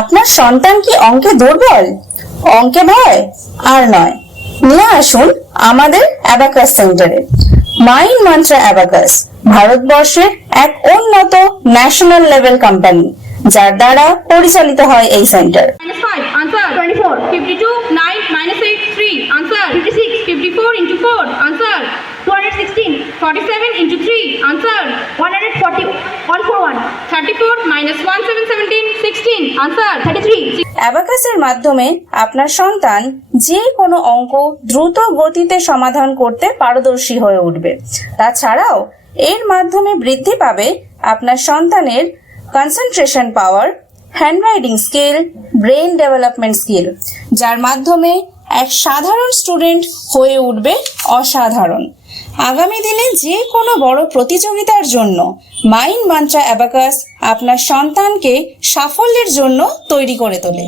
আপনার সন্তান কি অঙ্কে দুর্বল? অঙ্কে ভয় আর নয়। নিয়ে আসুন আমাদের অ্যাবাকাস সেন্টারে। মাইন্ড মন্ত্রা অ্যাবাকাস ভারতবর্ষের এক উন্নত ন্যাশনাল লেভেল কোম্পানি যার দ্বারা পরিচালিত হয় এই centre. Minus 5, answer 24, 52, 9, minus 8, 3, answer. 56, 54 into 4, answer. 216, 47 into 3, answer. 140, 141, 34, minus 1, 7, 17, 16, answer 33, অ্যাবাকাসের মাধ্যমে আপনার সন্তান যে কোনো অঙ্ক দ্রুত গতিতে সমাধান করতে পারদর্শী হয়ে উঠবে। তাছাড়াও এর মাধ্যমে বৃদ্ধি পাবে আপনার সন্তানের concentration power handwriting skill brain development skill যার মাধ্যমে এক সাধারণ স্টুডেন্ট হয়ে উঠবে অসাধারণ। আগামী দিনে যে কোনো বড় প্রতিযোগিতার জন্য মাইন্ড মান্ত্রা অ্যাবাকাস আপনার সন্তানকে সাফল্যের জন্য তৈরি করে তোলে।